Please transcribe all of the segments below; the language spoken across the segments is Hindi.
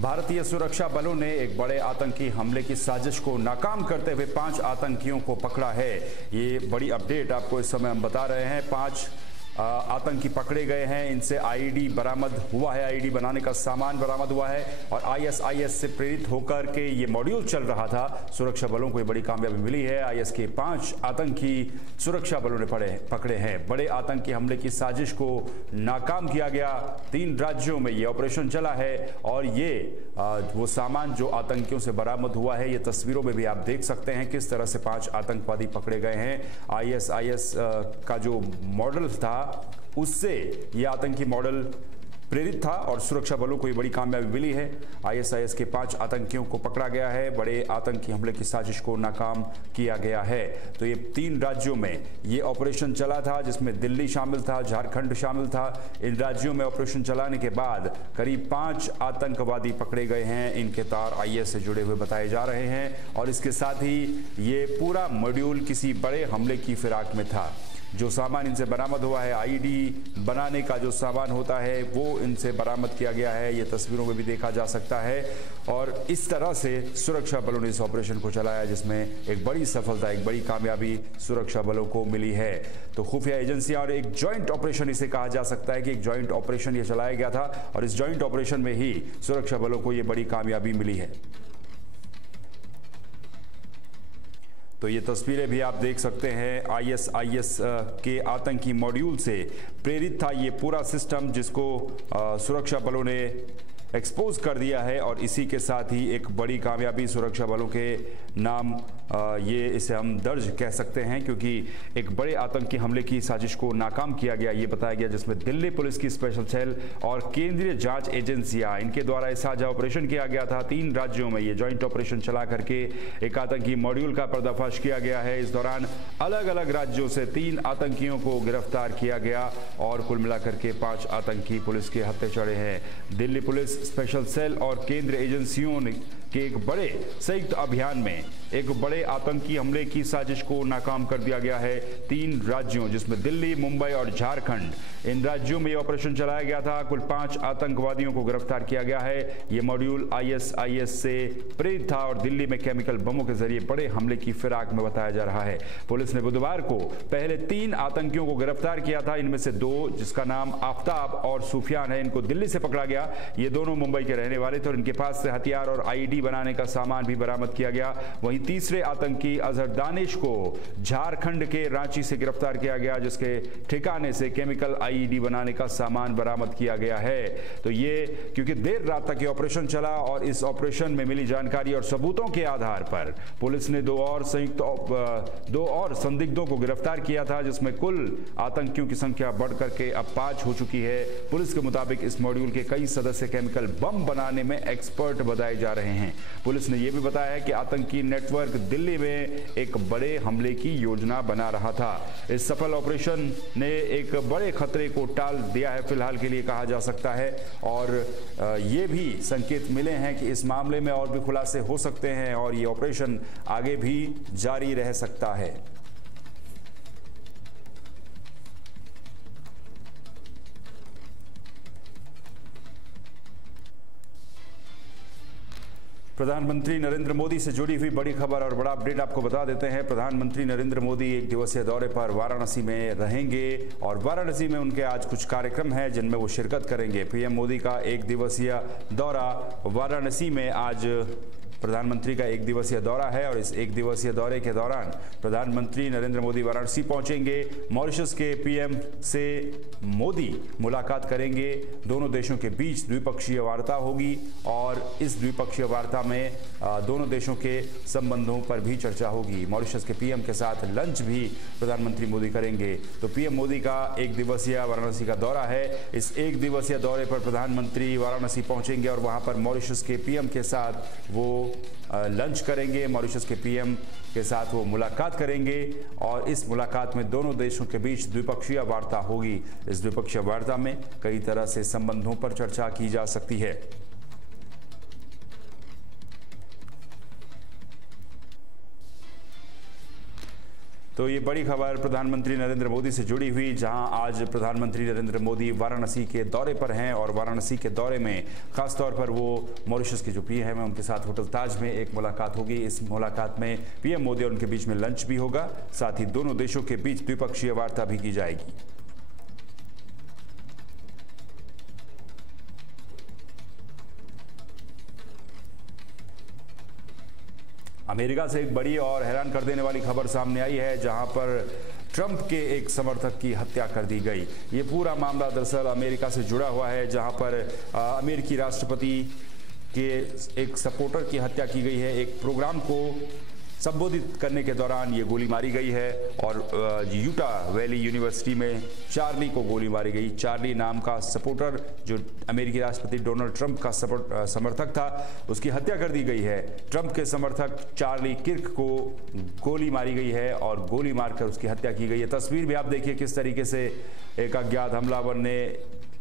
भारतीय सुरक्षा बलों ने एक बड़े आतंकी हमले की साजिश को नाकाम करते हुए 5 आतंकियों को पकड़ा है। ये बड़ी अपडेट आपको इस समय हम बता रहे हैं। 5 आतंकी पकड़े गए हैं। इनसे आईडी बरामद हुआ है, आईडी बनाने का सामान बरामद हुआ है और आईएसआईएस से प्रेरित होकर के ये मॉड्यूल चल रहा था। सुरक्षा बलों को ये बड़ी कामयाबी मिली है। आईएस के 5 आतंकी सुरक्षा बलों ने पकड़े हैं। बड़े आतंकी हमले की साजिश को नाकाम किया गया। 3 राज्यों में ये ऑपरेशन चला है और ये वो सामान जो आतंकियों से बरामद हुआ है, ये तस्वीरों में भी आप देख सकते हैं किस तरह से 5 आतंकवादी पकड़े गए हैं। आईएसआईएस का जो मॉडल था उससे ये आतंकी मॉडल प्रेरित था और सुरक्षा बलों को ये बड़ी कामयाबी मिली है। आईएसआईएस के 5 आतंकियों को पकड़ा गया है। बड़े आतंकी हमले की साजिश को नाकाम किया गया है। तो ये 3 राज्यों में ये ऑपरेशन चला था, जिसमें दिल्ली शामिल था, झारखंड शामिल था। इन राज्यों में ऑपरेशन चलाने के बाद करीब 5 आतंकवादी पकड़े गए हैं। इनके तार आईएस से जुड़े हुए बताए जा रहे हैं और इसके साथ ही ये पूरा मॉड्यूल किसी बड़े हमले की फिराक में था। जो सामान इनसे बरामद हुआ है, आईडी बनाने का जो सामान होता है, वो इनसे बरामद किया गया है। ये तस्वीरों में भी देखा जा सकता है और इस तरह से सुरक्षा बलों ने इस ऑपरेशन को चलाया, जिसमें एक बड़ी सफलता, एक बड़ी कामयाबी सुरक्षा बलों को मिली है। तो खुफिया एजेंसियां और एक जॉइंट ऑपरेशन इसे कहा जा सकता है कि एक जॉइंट ऑपरेशन ये चलाया गया था और इस जॉइंट ऑपरेशन में ही सुरक्षा बलों को ये बड़ी कामयाबी मिली है। तो ये तस्वीरें भी आप देख सकते हैं। आईएसआईएस के आतंकी मॉड्यूल से प्रेरित था ये पूरा सिस्टम, जिसको सुरक्षा बलों ने एक्सपोज कर दिया है और इसी के साथ ही एक बड़ी कामयाबी सुरक्षा बलों के नाम ये इसे हम दर्ज कह सकते हैं, क्योंकि एक बड़े आतंकी हमले की साजिश को नाकाम किया गया, ये बताया गया, जिसमें दिल्ली पुलिस की स्पेशल सेल और केंद्रीय जांच एजेंसियां, इनके द्वारा एक साझा ऑपरेशन किया गया था। 3 राज्यों में ये जॉइंट ऑपरेशन चला करके एक आतंकी मॉड्यूल का पर्दाफाश किया गया है। इस दौरान अलग अलग राज्यों से 3 आतंकियों को गिरफ्तार किया गया और कुल मिलाकर के 5 आतंकी पुलिस के हत्थे चढ़े हैं। दिल्ली पुलिस स्पेशल सेल और केंद्रीय एजेंसियों के एक बड़े संयुक्त अभियान में एक बड़े आतंकी हमले की साजिश को नाकाम कर दिया गया है। 3 राज्यों, जिसमें दिल्ली, मुंबई और झारखंड, इन राज्यों में ये ऑपरेशन चलाया गया था। कुल 5 आतंकवादियों को गिरफ्तार किया गया है। ये मॉड्यूल आईएसआईएस से प्रेरित था और दिल्ली में केमिकल बमों के जरिए बड़े हमले की फिराक में बताया जा रहा है। पुलिस ने बुधवार को पहले 3 आतंकियों को गिरफ्तार किया था। इनमें से 2, जिसका नाम आफ्ताब और सुफियान है, इनको दिल्ली से पकड़ा गया। ये दोनों मुंबई के रहने वाले थे और इनके पास से हथियार और आईडी बनाने का सामान भी बरामद किया गया। वहीं तीसरे आतंकी अजहर दानिश को झारखंड के रांची से गिरफ्तार किया गया, जिसके ठिकाने से केमिकल आईडी बनाने का सामान बरामद किया गया है। तो ये क्योंकि देर रात तक ये ऑपरेशन चला और इस ऑपरेशन में मिली जानकारी और सबूतों के आधार पर पुलिस ने 2 और संदिग्धों को गिरफ्तार किया था, जिसमें कुल आतंकियों की संख्या बढ़कर के अब 5 हो चुकी है। पुलिस के मुताबिक इस मॉड्यूल के कई सदस्य केमिकल बम बनाने में एक्सपर्ट बताए जा रहे हैं। पुलिस ने यह भी बताया है कि आतंकी नेटवर्क दिल्ली में एक बड़े हमले की योजना बना रहा था। इस सफल ऑपरेशन ने एक बड़े खतरे को टाल दिया है, फिलहाल के लिए कहा जा सकता है। और ये भी संकेत मिले हैं कि इस मामले में और भी खुलासे हो सकते हैं और ये ऑपरेशन आगे भी जारी रह सकता है। प्रधानमंत्री नरेंद्र मोदी से जुड़ी हुई बड़ी खबर और बड़ा अपडेट आपको बता देते हैं। प्रधानमंत्री नरेंद्र मोदी 1 दिवसीय दौरे पर वाराणसी में रहेंगे और वाराणसी में उनके आज कुछ कार्यक्रम हैं जिनमें वो शिरकत करेंगे। पीएम मोदी का 1 दिवसीय दौरा वाराणसी में आज प्रधानमंत्री का 1 दिवसीय दौरा है और इस 1 दिवसीय दौरे के दौरान प्रधानमंत्री नरेंद्र मोदी वाराणसी पहुंचेंगे। मॉरिशस के पीएम से मोदी मुलाकात करेंगे। दोनों देशों के बीच द्विपक्षीय वार्ता होगी और इस द्विपक्षीय वार्ता में दोनों देशों के संबंधों पर भी चर्चा होगी। मॉरिशस के पीएम के साथ लंच भी प्रधानमंत्री मोदी करेंगे। तो पीएम मोदी का 1 दिवसीय वाराणसी का दौरा है। इस 1 दिवसीय दौरे पर प्रधानमंत्री वाराणसी पहुंचेंगे और वहां पर मॉरिशस के पीएम के साथ वो लंच करेंगे। मॉरिशस के पीएम के साथ वो मुलाकात करेंगे और इस मुलाकात में दोनों देशों के बीच द्विपक्षीय वार्ता होगी। इस द्विपक्षीय वार्ता में कई तरह से संबंधों पर चर्चा की जा सकती है। तो ये बड़ी खबर प्रधानमंत्री नरेंद्र मोदी से जुड़ी हुई, जहां आज प्रधानमंत्री नरेंद्र मोदी वाराणसी के दौरे पर हैं और वाराणसी के दौरे में खास तौर पर वो मॉरिशस के जो पीएम हैं उनके साथ होटल ताज में एक मुलाकात होगी। इस मुलाकात में पीएम मोदी और उनके बीच में लंच भी होगा, साथ ही दोनों देशों के बीच द्विपक्षीय वार्ता भी की जाएगी। अमेरिका से एक बड़ी और हैरान कर देने वाली खबर सामने आई है, जहां पर ट्रंप के एक समर्थक की हत्या कर दी गई। ये पूरा मामला दरअसल अमेरिका से जुड़ा हुआ है, जहां पर अमेरिकी राष्ट्रपति के एक सपोर्टर की हत्या की गई है। एक प्रोग्राम को संबोधित करने के दौरान ये गोली मारी गई है और यूटा वैली यूनिवर्सिटी में चार्ली को गोली मारी गई। चार्ली नाम का सपोर्टर जो अमेरिकी राष्ट्रपति डोनाल्ड ट्रंप का समर्थक था, उसकी हत्या कर दी गई है। ट्रंप के समर्थक चार्ली किर्क को गोली मारी गई है और गोली मारकर उसकी हत्या की गई है। तस्वीर भी आप देखिए किस तरीके से एक अज्ञात हमलावर ने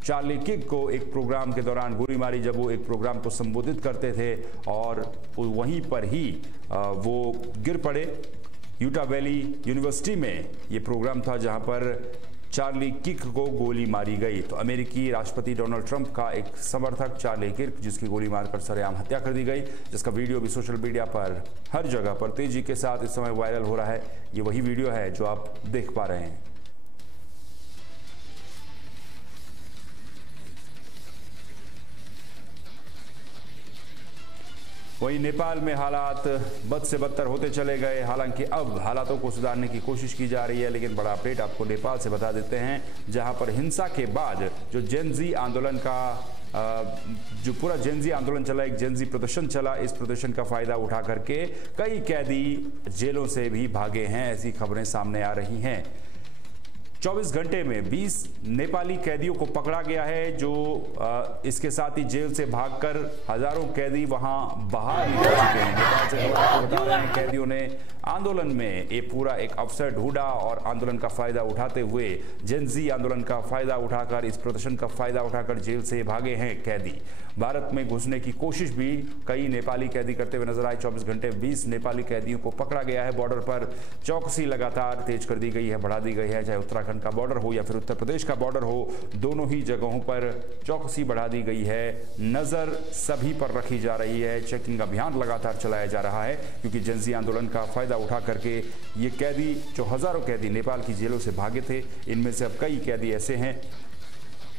चार्ली किर्क को एक प्रोग्राम के दौरान गोली मारी, जब वो एक प्रोग्राम को संबोधित करते थे और वहीं पर ही वो गिर पड़े। यूटा वैली यूनिवर्सिटी में ये प्रोग्राम था जहां पर चार्ली किर्क को गोली मारी गई। तो अमेरिकी राष्ट्रपति डोनाल्ड ट्रंप का एक समर्थक चार्ली किर्क, जिसकी गोली मारकर सरेआम हत्या कर दी गई, जिसका वीडियो भी सोशल मीडिया पर हर जगह पर तेजी के साथ इस समय वायरल हो रहा है। ये वही वीडियो है जो आप देख पा रहे हैं। वहीं नेपाल में हालात बद से बदतर होते चले गए। हालांकि अब हालातों को सुधारने की कोशिश की जा रही है, लेकिन बड़ा अपडेट आपको नेपाल से बता देते हैं, जहां पर हिंसा के बाद जो जेनजी आंदोलन का जो पूरा जेनजी आंदोलन चला, एक जेनजी प्रदर्शन चला, इस प्रदर्शन का फायदा उठा करके कई कैदी जेलों से भी भागे हैं, ऐसी खबरें सामने आ रही हैं। 24 घंटे में 20 नेपाली कैदियों को पकड़ा गया है, जो इसके साथ ही जेल से भागकर हजारों कैदी वहां बाहर निकल चुके हैं। नेपाल से बता रहे हैं कैदियों ने आंदोलन में ये पूरा एक अवसर ढूंढा और आंदोलन का फायदा उठाते हुए जेनजी आंदोलन का फायदा उठाकर, इस प्रदर्शन का फायदा उठाकर जेल से भागे हैं कैदी। भारत में घुसने की कोशिश भी कई नेपाली कैदी करते हुए नजर आए। 24 घंटे 20 नेपाली कैदियों को पकड़ा गया है। बॉर्डर पर चौकसी लगातार तेज कर दी गई है, बढ़ा दी गई है, चाहे उत्तराखंड का बॉर्डर हो या फिर उत्तर प्रदेश का बॉर्डर हो, दोनों ही जगहों पर चौकसी बढ़ा दी गई है। नजर सभी पर रखी जा रही है, चेकिंग अभियान लगातार चलाया जा रहा है, क्योंकि जेनजी आंदोलन का फायदा उठा करके ये कैदी, जो हजारों कैदी नेपाल की जेलों से भागे थे, इनमें से अब कई कैदी ऐसे हैं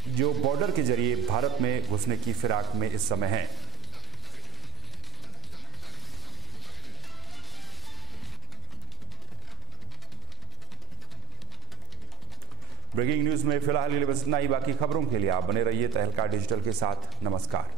जो बॉर्डर के जरिए भारत में घुसने की फिराक में इस समय हैं। ब्रेकिंग न्यूज में फिलहाल के लिए बस इतना ही। बाकी खबरों के लिए आप बने रहिए तहलका डिजिटल के साथ। नमस्कार।